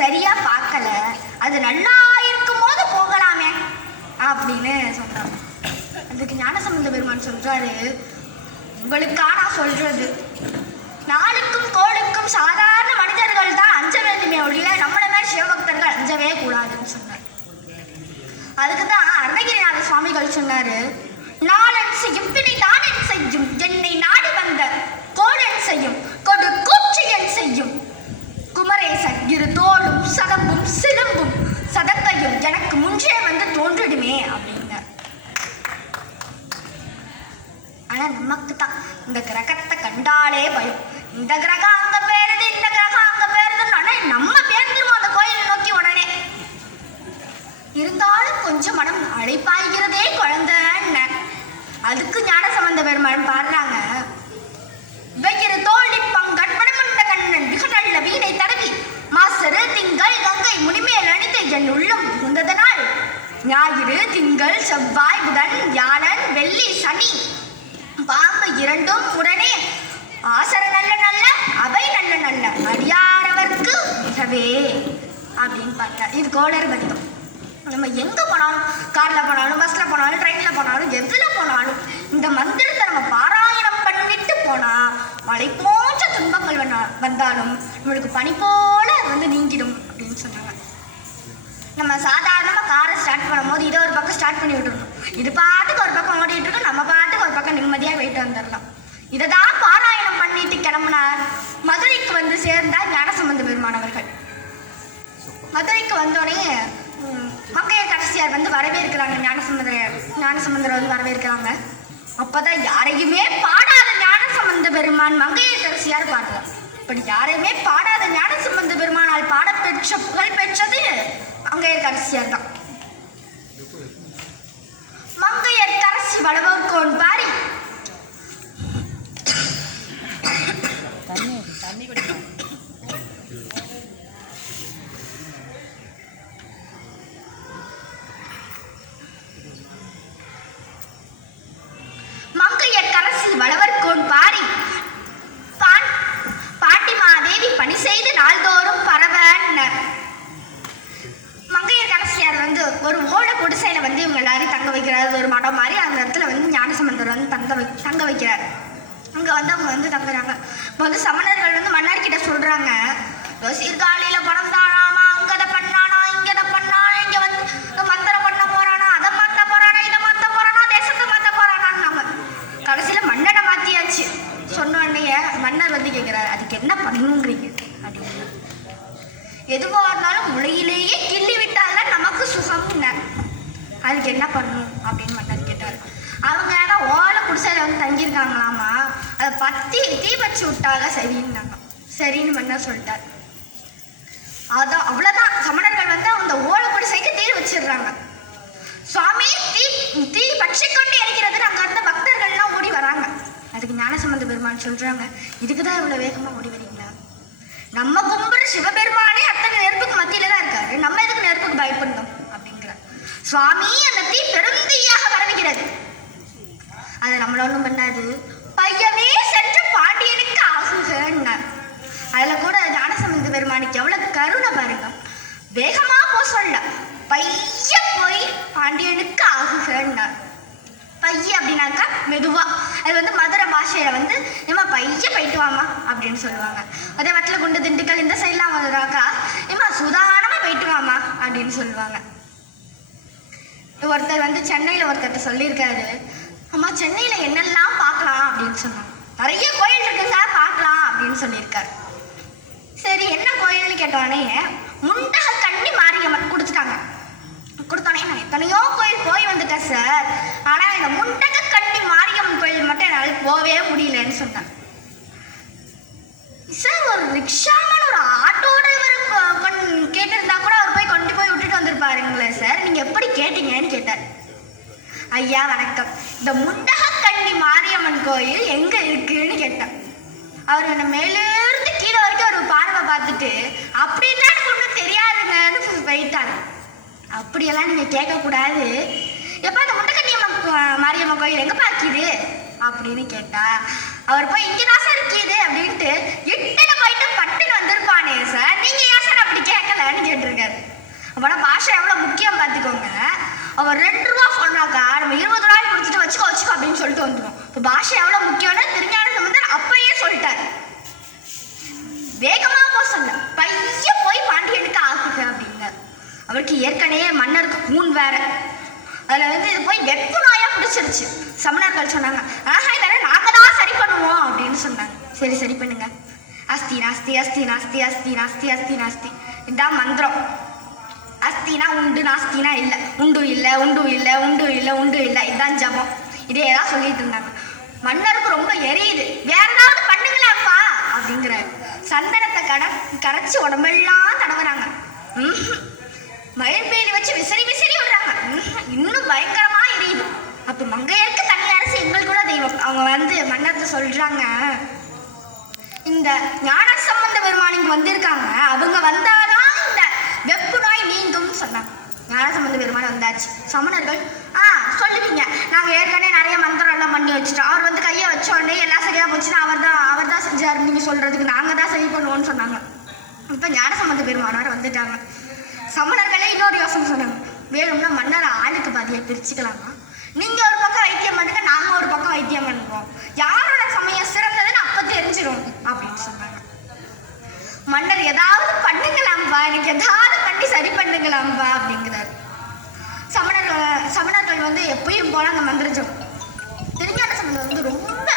சரியா பார்க்கல, அது நல்லா இருக்கும் போது போகலாமே அப்படின்னு சொன்னாங்க. அதுக்கு ஞானசம்பந்த பெருமான் சொல்றாரு, உங்களுக்கா நான் சொல்றது, நாளுக்கும் கோளுக்கும் சாதாரண மனிதர்கள் தான் அஞ்ச வேண்டுமே ஒழிய நம்மள மாதிரி சிவபக்தர்கள் அஞ்சவே கூடாதுன்னு சொன்னார். அதுக்குதான் அருணகிரிநாத சுவாமிகள் சொன்னாரு, நாளன் செய்யும் பிணை தானன் செய்யும், என்னை நாடி வந்த கோளன் செய்யும், கொடு கூற்றியன் செய்யும், குமரேசன் இரு தோளும் சதம்பும் சிலம்பும் சதக்கையும் எனக்கு முன்றே வந்து தோன்றிடுமே அப்படின்னார். ஆனா நமக்கு தான் இந்த கிரகத்தை கண்டாலே பயம். இந்த கிரகம் அங்க பேருது, இந்த கிரகம் அங்க பேருதுன்னு நம்ம பேர்ந்துருவோம் அந்த கோயிலை நோக்கி உடனே. இருந்தாலும் கொஞ்சம் மனம் அழைப்பாய்கிறதே குழந்தைன்னு. அதுக்கு ஞானசம்பந்த பெருமான் பாடுறாங்க, வெயிறு தோழி பங்கட்படமண்ட கண்ணன் விகடல்ல வீணை தடவி மாசரு திங்கள் கங்கை முனிமேல் அணித்த என் உள்ளம் புகுந்ததனால் ஞாயிறு திங்கள் செவ்வாய் புதன் வியாழன் வெள்ளி சனி பாம்பு இரண்டும் உடனே ஆசர நல்ல நல்ல அவை நல்ல நல்ல அடியாரவர்க்கு மிகவே அப்படின்னு பார்த்தா. இது கோளர் பதிகம். நம்ம எங்க போனாலும், கார்ல போனாலும், பஸ்ல போனாலும், ட்ரெயின்ல போனாலும், எதுல போனாலும் இந்த மந்திரத்தை நம்ம பாராயணம் பண்ணிட்டு போனா மழை போன்ற துன்பங்கள் வந்தாலும் நம்மளுக்கு பனி போல வந்து நீங்கிடும் அப்படின்னு சொன்னாங்க. நம்ம சாதாரணமாக காரை ஸ்டார்ட் பண்ணும்போது இதை ஒரு பக்கம் ஸ்டார்ட் பண்ணி விட்டுருணும், இது பாட்டுக்கு ஒரு பக்கம் ஓடிட்டு இருக்கோம், நம்ம பாட்டுக்கு ஒரு பக்கம் நிம்மதியாக போயிட்டு வந்துடலாம். இதை தான் பாராயணம் பண்ணிட்டு கிளம்புனார். மதுரைக்கு வந்து சேர்ந்தார் ஞானசம்பந்த பெருமான் அவர்கள். மதுரைக்கு வந்தோடனே மங்கையர்க்கரசியார் வந்து வரவேற்கிறாங்க. ஞானசம்பந்தர் வந்து வரவேற்கிறாங்க. அப்பதான் யாரையுமே பாடாத ஞானசம்பந்த பெருமான் மங்கையர்க்கரசியார் பாடுறார். இப்படி யாரையுமே பாடாத ஞானசம்பந்த பெருமானால் பாடப்பெற்ற புகழ் பெற்றது மங்கையர்க்கரசியார் தான். மங்கையர்க்கரசி வளவோர்கோன் பாரி வளவர்கோன் பாரி பாட்டிமாதேவி பணி செய்து நாள்தோறும் பரவன்னர். மங்கையர்க்கரசியார் வந்து ஒரு ஓலை குடிசையில வந்து இவங்க எல்லாரையும் தங்க வைக்கிறார். ஒரு மடம் மாதிரி அந்த இடத்துல வந்து ஞானசம்பந்தர் வந்து தங்க வைக்கிறார். அங்க வந்து அவங்க வந்து தங்குறாங்க. இப்போ வந்து சமணர்கள் வந்து மன்னர்கிட்ட சொல்றாங்க, சீர்காழியில பணம் தானாமா, அங்கதை பண்ணானா, இங்கதை பண்ணானா, இங்க வந்து மந்திரம் பண்ண போறானா, அதை மாத்த போறானா, இதை மாத்த போறானா, தேசத்தை மாத்த போறானான்னு கடைசியில மன்னனை மாத்தியாச்சு. சொன்ன உடனே மன்னர் வந்து கேட்கிறாரு, அதுக்கு என்ன பண்ணணுங்கிறீங்க அப்படின்னு. எதுவா இருந்தாலும் முளையிலேயே கிள்ளி விட்டால்தான் நமக்கு சுகம்னு, அதுக்கு என்ன பண்ணணும் அப்படின்னு மன்னர் கேட்டார். அவங்க ஓலை குடிசையில வந்து தங்கியிருக்காங்களாமா, அதை பத்தி தீ வச்சு விட்டாங்க சரின்னாங்க. சரின்னு மன்னர் சொல்லிட்டார். அதான் அவ்வளவுதான். சமணர்கள் வந்து அந்த ஓலை குடிசைக்கு தீ வச்சிடுறாங்க. சுவாமி தீ பட்சிக்கொண்டு எரிக்கிறது. அங்க இருந்த பக்தர்கள்லாம் ஓடி வராங்க. அதுக்கு ஞானசம்பந்த பெருமான் சொல்றாங்க, இதுக்குதான் இவ்வளவு வேகமா ஓடி வரீங்களா? நம்ம கும்புற சிவபெருமானே அத்தனை நெருப்புக்கு மத்தியில தான் இருக்காரு, நம்ம எதுக்கு நெருப்புக்கு பயப்படணும் அப்படிங்கிற. சுவாமி அந்த தீ பெருந்தீயாக பரவுகிறது, அதை நம்மள ஒண்ணும் பண்ணாது, பையவே சென்று பாண்டியனுக்கு ஆகுகிறார். அதுல கூட ஞானசம்பந்த பெருமானுக்கு எவ்வளவு கருணை பாருங்க. வேகமா போ சொல்ல, பைய போய் பாண்டியனுக்கு ஆகுகிறார். பைய அப்படின்னாக்கா மெதுவா. அது வந்து மதுரை பாஷையில வந்து ஏமா பைய போயிட்டு வாமா அப்படின்னு சொல்லுவாங்க. அதே வட்டில குண்டு திண்டுக்கல் இந்த சைட்லாம் வந்தாக்கா ஏமா சுதாரணமா போயிட்டு வாமா அப்படின்னு சொல்லுவாங்க. ஒருத்தர் வந்து சென்னையில ஒருத்தர் சொல்லியிருக்காரு, அம்மா சென்னையில என்னெல்லாம் பார்க்கலாம் அப்படின்னு சொன்னாங்க. நிறைய கோயில் இருக்குங்க பார்க்கலாம் அப்படின்னு சொல்லியிருக்காரு. சரி என்ன கோயில்னு கேட்டோடனே முண்டக கண்ணி மாரியம்மன் கொடுத்துட்டாங்க. கொடுத்தோடனே நான் எத்தனையோ கோயில் போய் வந்துட்டேன் சார், ஆனா இந்த முண்டக கண்ணி மாரியம்மன் கோயில் மட்டும் என்னால் போவே முடியலன்னு சொன்னாங்க. சார் ஒரு ரிக்ஷாமன் ஒரு ஆட்டோ டிரைவர் கேட்டிருந்தா கூட அவர் போய் கொண்டு போய் விட்டுட்டு வந்திருப்பாருங்களே சார், நீங்க எப்படி கேட்டீங்கன்னு கேட்டார். ஐயா வணக்கம், இந்த முண்டக கண்ணி மாரியம்மன் கோயில் எங்க இருக்குன்னு கேட்டேன். அவர் என்ன மேலிருந்து கீழே வரைக்கும் ஒரு பார்வை பார்த்துட்டு அப்படின்னா எனக்கு ஒன்றும் தெரியாதுங்கன்னு போயிட்டாரு. அப்படியெல்லாம் நீங்க கேட்கக்கூடாது, எப்ப இந்த முண்டக்கண்ணியம்மன் மாரியம்மன் கோயில் எங்க பாக்கிது அப்படின்னு கேட்டா, அவர் போய் இங்கதான் சார் இருக்குது அப்படின்ட்டு இட்டனை போயிட்டு பட்டுன்னு வந்திருப்பானே சார், நீங்க ஏன் சார் அப்படி கேட்கலன்னு நம்ம 2 ரூபா சொன்னாக்கா நம்ம 20 ரூபாய் கொடுத்துட்டு வச்சுக்கோ அப்படின்னு சொல்லிட்டு வந்துடும். இப்போ பாஷை எவ்வளோ முக்கியம்னு திருஞான சம்பந்தர் அப்பயே சொல்லிட்டாரு. வேகமாக போக சொல்ல, பைய போய் பாண்டியனுக்கு ஆக்குக அப்படின்னாரு. அவருக்கு ஏற்கனவே மன்னருக்கு கூன் வேற. அதில் வந்து இது போய் வெப்பு நாயாக பிடிச்சிருச்சு. சமணர்கள் சொன்னாங்க, ஆஹா இதெல்லாம் நாங்கள் தான் சரி பண்ணுவோம் அப்படின்னு சொன்னாங்க. சரி பண்ணுங்க. அஸ்தி நாஸ்தி அஸ்தி நாஸ்தி அஸ்தி நாஸ்தி அஸ்தி நாஸ்தி இதுதான் மந்திரம். அஸ்தினா உண்டு, நாஸ்தினா இல்லை. உண்டு இல்லை உண்டு இல்லை உண்டு இல்லை உண்டு இல்லை இதுதான் ஜபம். இதே தான் சொல்லிட்டு இருந்தாங்க. மன்னருக்கு ரொம்ப எரியுது. வேற ஏதாவது பண்ணுங்களாப்பா அப்படிங்கிறாரு. சந்தனத்தை கரைச்சி உடம்பெல்லாம் தடவுறாங்க. மயில்பேலி வச்சு விசிறி விடுறாங்க. இன்னும் பயங்கரமா எரியுது. அப்ப மங்கையருக்கு தனி அரசு எங்கள் கூட தெய்வம். அவங்க வந்து மன்னர்கிட்ட சொல்றாங்க, இந்த ஞான சம்பந்த பெருமான் இங்க வந்திருக்காங்க, அவங்க வந்தாதான் இந்த வெப்பு நோய் நீங்கும்னு சொன்னாங்க. ஞான சம்பந்த பெருமான் வந்தாச்சு. சமணர்கள் சொல்லுவீங்க, நாங்கள் ஏற்கனவே நிறைய மந்திரம் எல்லாம் பண்ணி வச்சுட்டோம், அவர் வந்து கையை வச்ச உடனே எல்லாம் சரியா போச்சுன்னா அவர் தான் செஞ்சாரு, நீங்க சொல்றதுக்கு நாங்கள் தான் சரி பண்ணுவோம்னு சொன்னாங்க. இப்போ ஞான சம்பந்த பெருமானார் வந்துட்டாங்க. சமணர்களே இன்னொரு யோசனை சொன்னாங்க, வேணும்னா மன்னரை ஆளுக்கு பாதியை பிரிச்சுக்கலாமா, நீங்க ஒரு பக்கம் வைத்தியம் பண்ணுங்க, நாங்க ஒரு பக்கம் வைத்தியம் பண்ணுவோம், யாரோட சமயம் சிறந்ததுன்னு அப்ப தெரிஞ்சிடும் அப்படின்னு சொன்னாங்க. மன்னர் ஏதாவது பண்ணுங்களாம்பா, எனக்கு ஏதாவது பண்ணி சரி பண்ணுங்களாம்பா அப்படிங்கிறாரு. சமணர்கள் வந்து எப்பயும் போல அந்த மந்திர ஜபம். திருஞான சம்பந்தர் வந்து ரொம்ப